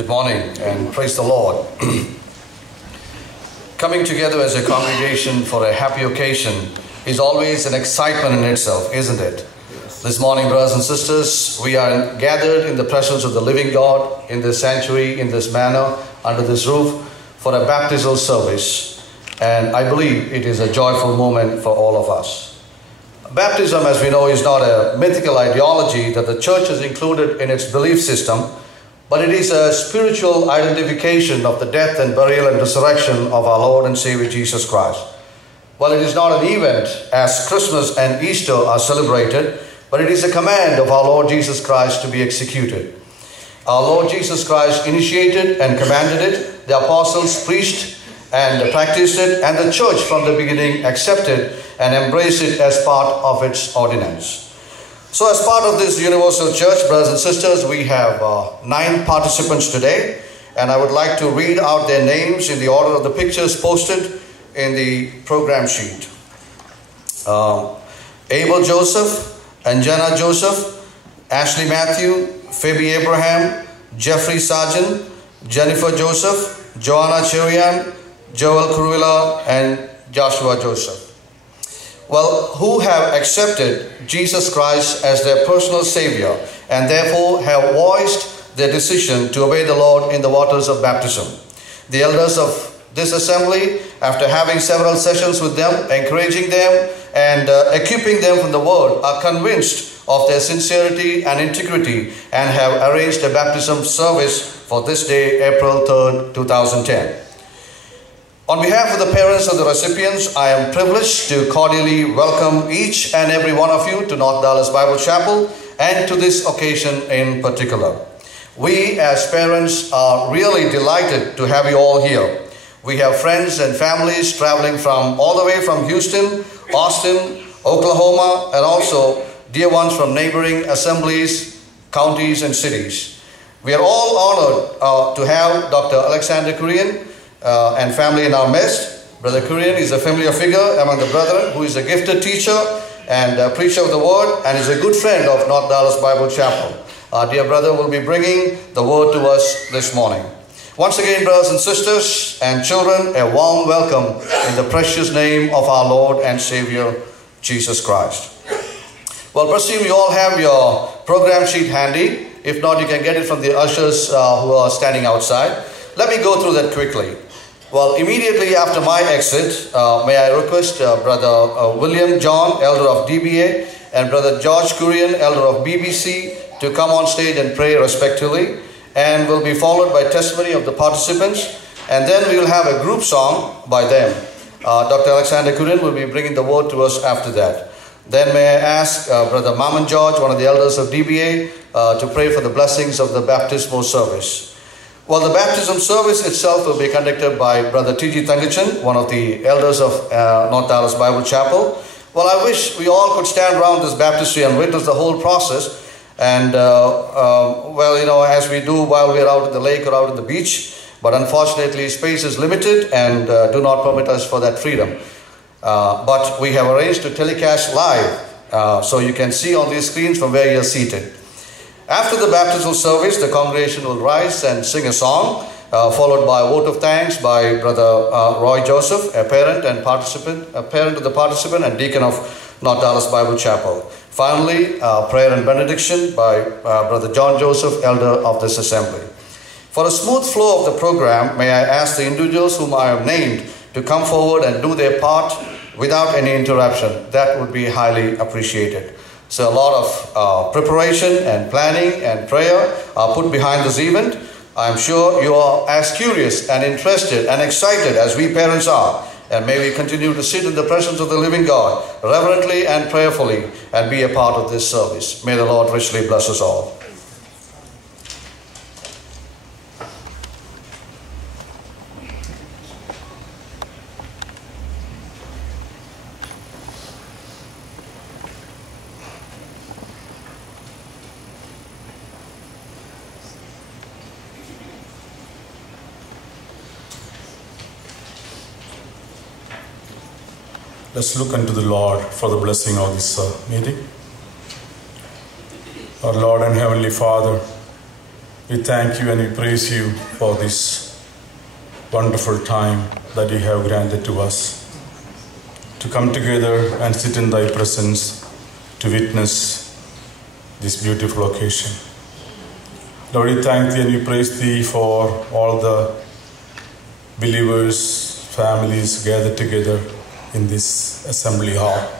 Good morning and praise the Lord. Coming together as a congregation for a happy occasion is always an excitement in itself, isn't it? Yes. This morning, brothers and sisters, we are gathered in the presence of the living God in this sanctuary, in this manner, under this roof for a baptismal service. And I believe it is a joyful moment for all of us. Baptism, as we know, is not a mythical ideology that the church has included in its belief system, but it is a spiritual identification of the death and burial and resurrection of our Lord and Savior Jesus Christ. Well, it is not an event as Christmas and Easter are celebrated, but it is a command of our Lord Jesus Christ to be executed. Our Lord Jesus Christ initiated and commanded it. The apostles preached and practiced it, and the church from the beginning accepted and embraced it as part of its ordinance. So as part of this universal church, brothers and sisters, we have 9 participants today, and I would like to read out their names in the order of the pictures posted in the program sheet. Abel Joseph, Anjana Joseph, Ashley Matthew, Phoebe Abraham, Jeffrey Sargent, Jennifer Joseph, Joanna Cherian, Joel Kurwila, and Joshua Joseph. Well, who have accepted Jesus Christ as their personal Savior and therefore have voiced their decision to obey the Lord in the waters of baptism. The elders of this assembly, after having several sessions with them, encouraging them and equipping them from the Word, are convinced of their sincerity and integrity and have arranged a baptism service for this day, April 3rd, 2010. On behalf of the parents of the recipients, I am privileged to cordially welcome each and every one of you to North Dallas Bible Chapel and to this occasion in particular. We as parents are really delighted to have you all here. We have friends and families traveling from all the way from Houston, Austin, Oklahoma, and also dear ones from neighboring assemblies, counties, and cities. We are all honored to have Dr. Alexander Kurian and family in our midst. Brother Kurian is a familiar figure among the brethren who is a gifted teacher and a preacher of the word and is a good friend of North Dallas Bible Chapel. Our dear brother will be bringing the word to us this morning. Once again, brothers and sisters and children, a warm welcome in the precious name of our Lord and Savior, Jesus Christ. Well, presume you all have your program sheet handy. If not, you can get it from the ushers who are standing outside. Let me go through that quickly. Well, immediately after my exit, may I request Brother William John, elder of DBA, and Brother George Kurian, elder of BBC, to come on stage and pray respectively, and will be followed by testimony of the participants, and then we will have a group song by them. Dr. Alexander Kurian will be bringing the word to us after that. Then may I ask Brother Maman George, one of the elders of DBA, to pray for the blessings of the baptismal service. Well, the baptism service itself will be conducted by Brother T.G. Thangachan, one of the elders of North Dallas Bible Chapel. Well, I wish we all could stand around this baptistry and witness the whole process. And, well, you know, as we do while we're out at the lake or out at the beach. But unfortunately, space is limited and do not permit us for that freedom. But we have arranged to telecast live, so you can see on these screens from where you're seated. After the baptismal service, the congregation will rise and sing a song, followed by a vote of thanks by Brother Roy Joseph, a parent of the participant and deacon of North Dallas Bible Chapel. Finally, prayer and benediction by Brother John Joseph, elder of this assembly. For a smooth flow of the program, may I ask the individuals whom I have named to come forward and do their part without any interruption. That would be highly appreciated. So a lot of preparation and planning and prayer are put behind this event. I'm sure you are as curious and interested and excited as we parents are. And may we continue to sit in the presence of the living God reverently and prayerfully and be a part of this service. May the Lord richly bless us all. Let's look unto the Lord for the blessing of this meeting. Our Lord and Heavenly Father, We thank you and we praise you for this wonderful time that you have granted to us to come together and sit in thy presence to witness this beautiful occasion. Lord, we thank thee and we praise thee for all the believers, families gathered together in this assembly hall.